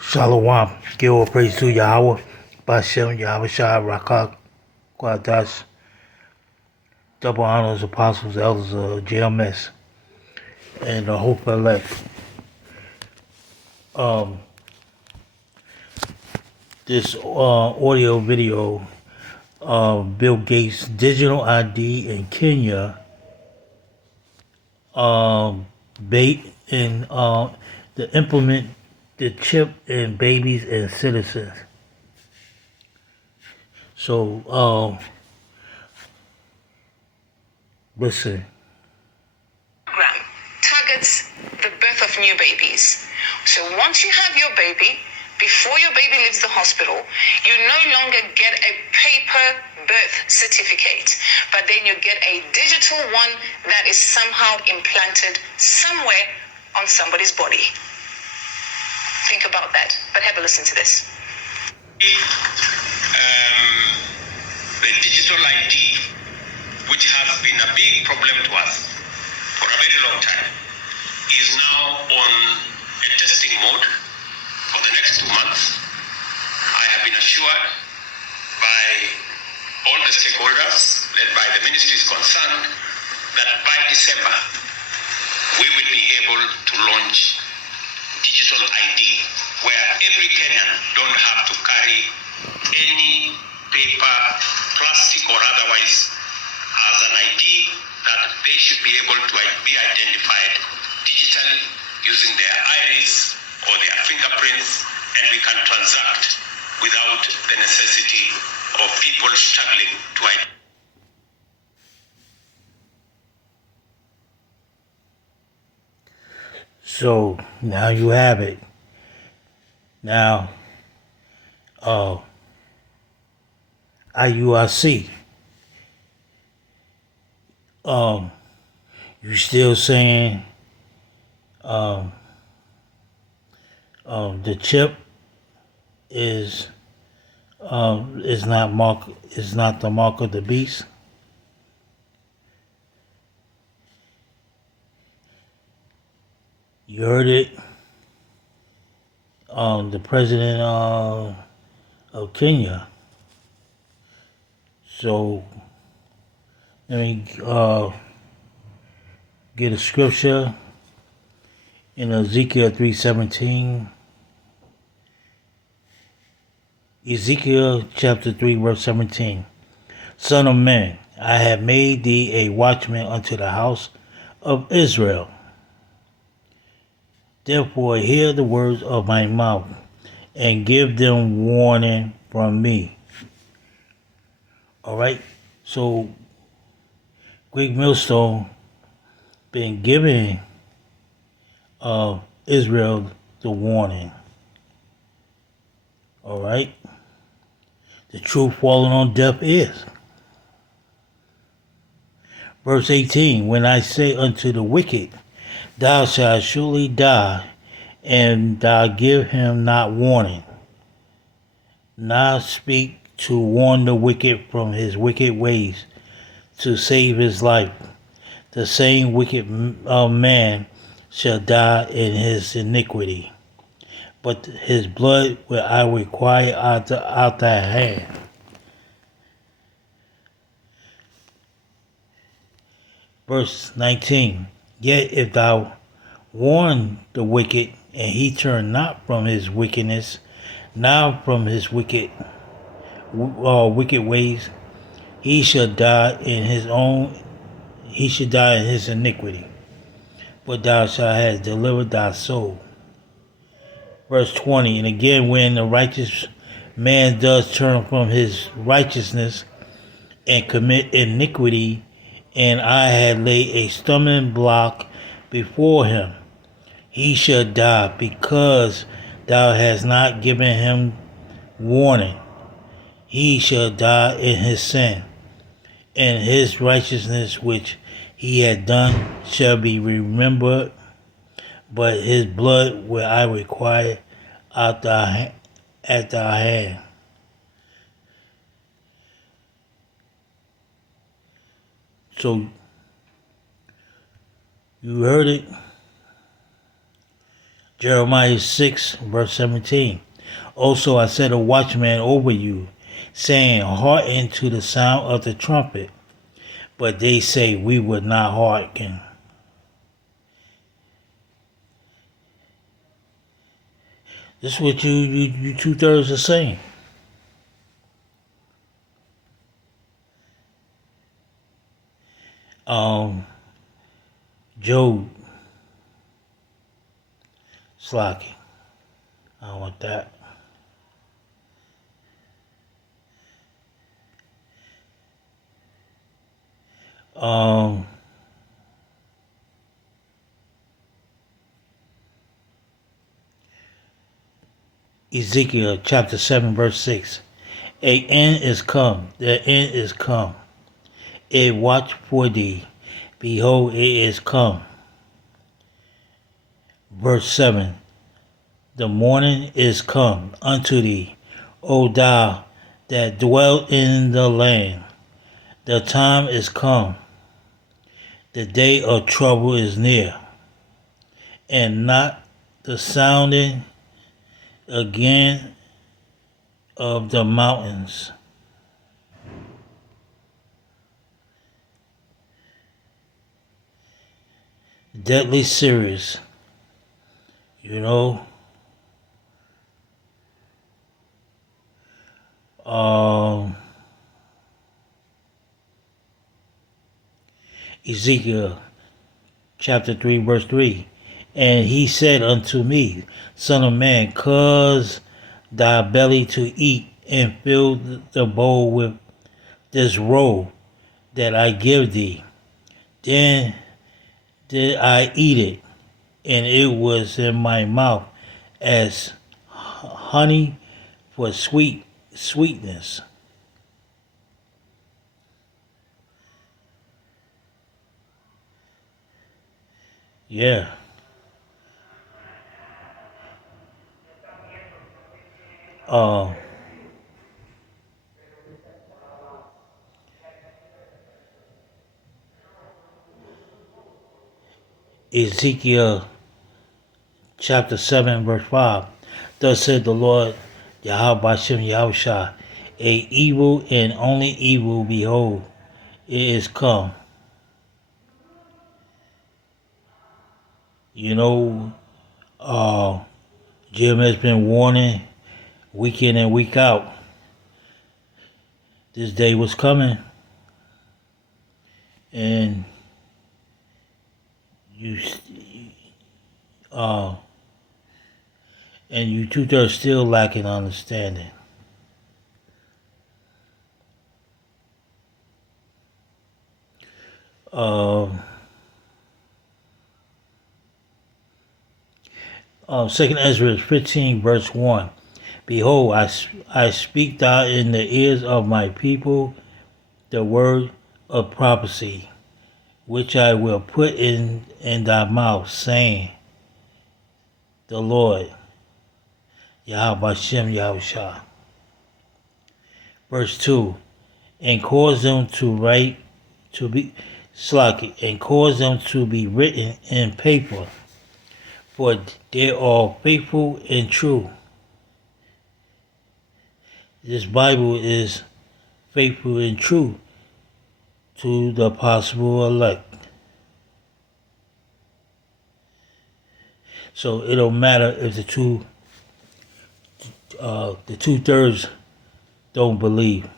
Shalom. Give all praise to Yahweh. Bashem Yahweh Shai Rakak Kwadash. Double honors, apostles, elders of JMS. And the hope elect. Um, this audio video of Bill Gates' digital ID in Kenya, bait and to implement the chip in babies and citizens. So, listen. Program targets the birth of new babies. So once you have your baby, before your baby leaves the hospital, you no longer get a paper birth certificate, but then you get a digital one that is somehow implanted somewhere on somebody's body. Think about that, but have a listen to this. The digital ID, which has been a big problem to us for a very long time, is now on a testing mode for the next 2 months. I have been assured by all the stakeholders, led by the ministries concerned, that by December, we will be able to launch digital ID, where every Kenyan don't have to carry any paper, plastic or otherwise, as an ID that they should be able to be identified digitally using their iris or their fingerprints, and we can transact without the necessity of people struggling to identify. So now you have it. Now, IURC. You still saying the chip is not the mark of the beast? You heard it. The president of Kenya. So let me get a scripture in Ezekiel 3:17. Ezekiel chapter 3 verse 17. Son of man, I have made thee a watchman unto the house of Israel. Therefore hear the words of my mouth, and give them warning from me. Alright? So Great Millstone been giving Israel the warning. Alright? The truth falling on deaf ears. Verse 18, when I say unto the wicked, thou shalt surely die, and thou give him not warning. Now speak to warn the wicked from his wicked ways, to save his life. The same wicked man shall die in his iniquity, but his blood will I require out thy hand. Verse 19, yet if thou warn the wicked, and he turn not from his wickedness, now from his wicked ways, he shall die in his iniquity, but thou shalt have delivered thy soul. Verse 20, and again, when the righteous man does turn from his righteousness and commit iniquity, and I had laid a stumbling block before him, he shall die, because thou hast not given him warning. He shall die in his sin, and his righteousness which he had done shall be remembered, but his blood will I require at thy hand. So you heard it. Jeremiah 6, verse 17. Also I set a watchman over you, saying, hearken to the sound of the trumpet. But they say, we would not hearken. This is what you 2/3 are saying. Job, Slocky. I don't want that. Ezekiel chapter 7, verse 6. A end is come, the end is come. It watch for thee. Behold, it is come. Verse 7. The morning is come unto thee, O thou that dwell in the land. The time is come. The day of trouble is near, and not the sounding again of the mountains. Deadly serious, you know. Ezekiel chapter 3, verse 3. And he said unto me, Son of man, cause thy belly to eat, and fill the bowl with this roll that I give thee. Then did I eat it, and it was in my mouth as honey for sweetness. Yeah. Uh, Ezekiel chapter 7, verse 5. Thus said the Lord Yahweh Shem Yahushua, a evil and only evil, behold, it is come. You know, Jim has been warning week in and week out. This day was coming, and you, uh, and you 2/3 still lacking understanding. Second Ezra 15, verse 1. Behold, I speak thou in the ears of my people the word of prophecy, which I will put in thy mouth, saying, the Lord, Yahweh Shem Yahushua. Verse 2. And cause them to write, to be slocky, and cause them to be written in paper, for they are faithful and true. This Bible is faithful and true to the possible elect. So it don't matter if the 2/3 don't believe.